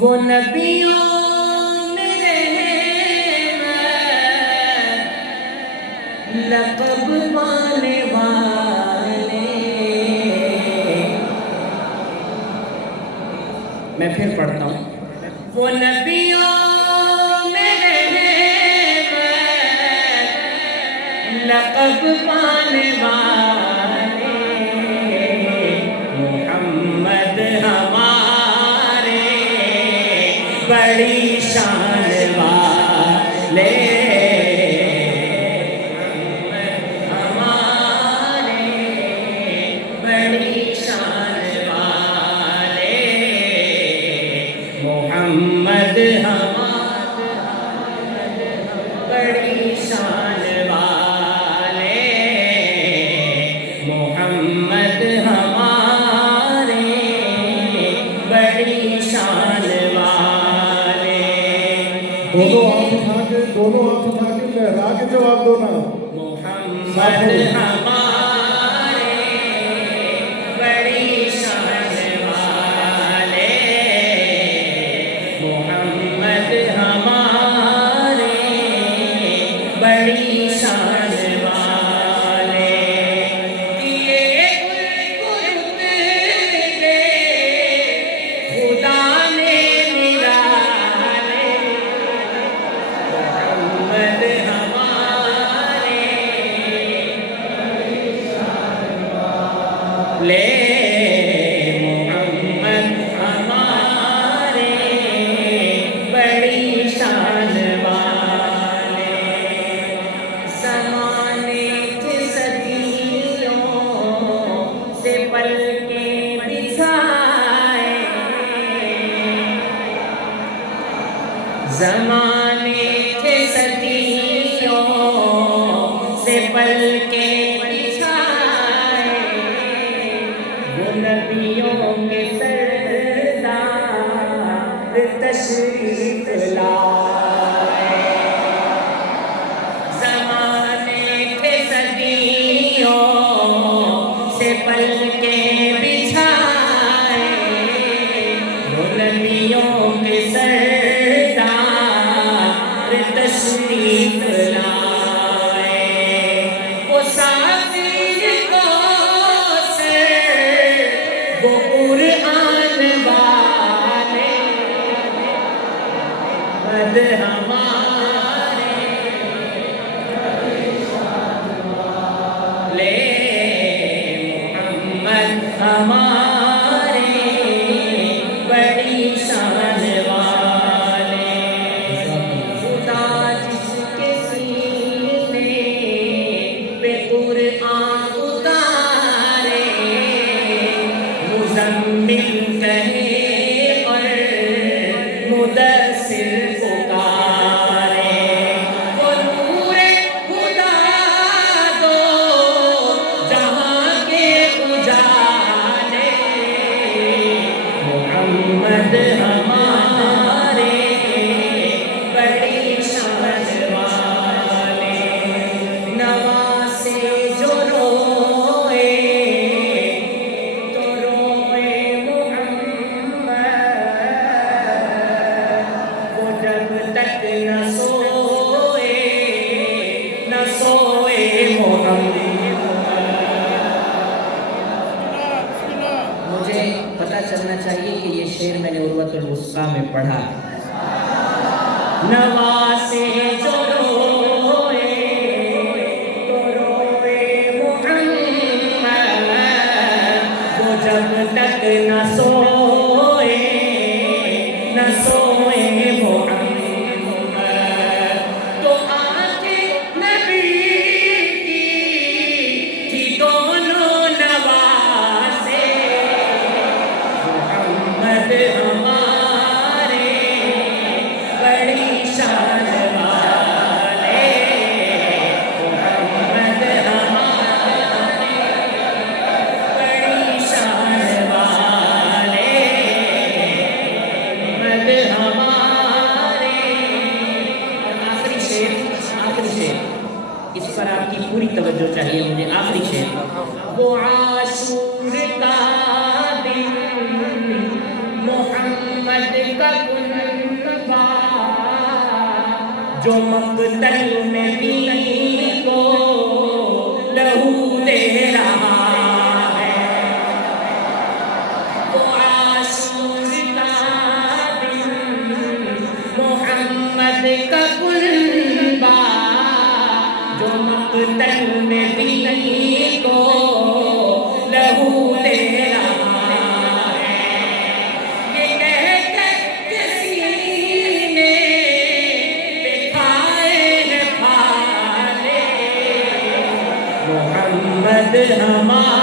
وہ نبیوں میں لقب پانے والے، میں پھر پڑھتا ہوں، وہ نبیوں میں لقب پانے والے، محمد ہمارے بڑی شان والے، ہمارے بڑی شان والے، محمد ہمارے بڑی شان والے، محمد ہمارے بڑی شان والے، دونوں ہاتھ اٹھا کے لہرا کے جواب دو نا۔ محمد ہمارے بڑی شان والے، محمد ہمارے بڑی شان والے، یہ خدا نے نرالے، محمد ہمارے لے، محمد ہمارے بڑی شان والے، زمانے کے صدیوں سے پل کے بچھائے، زمانے کے صدیوں سے پل کے بچھائے، وہ نبیوں کے سردار تشریف لائے، زمانے کے صدیوں سے پل کے بچھائے، وہ نبیوں کے سردار تشریف لائے، وہ ساتیر کوثر، وہ قرآن والے، محمد ہمارے لے، محمد ہمارے بڑی شان والے، خدا جس کے سینے پہ قرآن اتارے، مزمل کہے اور مدثر پکارے، وہ نور خدا دو جہاں کے اجالے، محمد ہمارے بڑی شان والے، نواسے جو روئے تو روئے محمد، وہ جب تک نہ سوئے محمد۔ مجھے پتہ چلنا چاہیے کہ یہ شعر میں نے عروۃ الوثقیٰ میں پڑھا ہے، نواسے جو روئے تو روئے محمد، وہ جب تک نہ سوئے محمد، تو آنکھیں نبی کی تھی دونوں نواسے، محمد ہمارے بڑی شان والے، محمد ہمارے بڑی شان والے، محمد ہمارے، اور آخری شعر، اس پر آپ کی پوری توجہ چاہیے مجھے، آخری شعر، وہ عاشور کا دن کا کنبہ جو مقتل میں بھی کو لہو دے رہا ہے وہ عاشور کا دن محمد کا کنبہ جو مقتل میں بھی کو لہو دے رہا ہے یہ کہہ کر کسی نے بٹھائے ہیں پھالے محمد ہمارا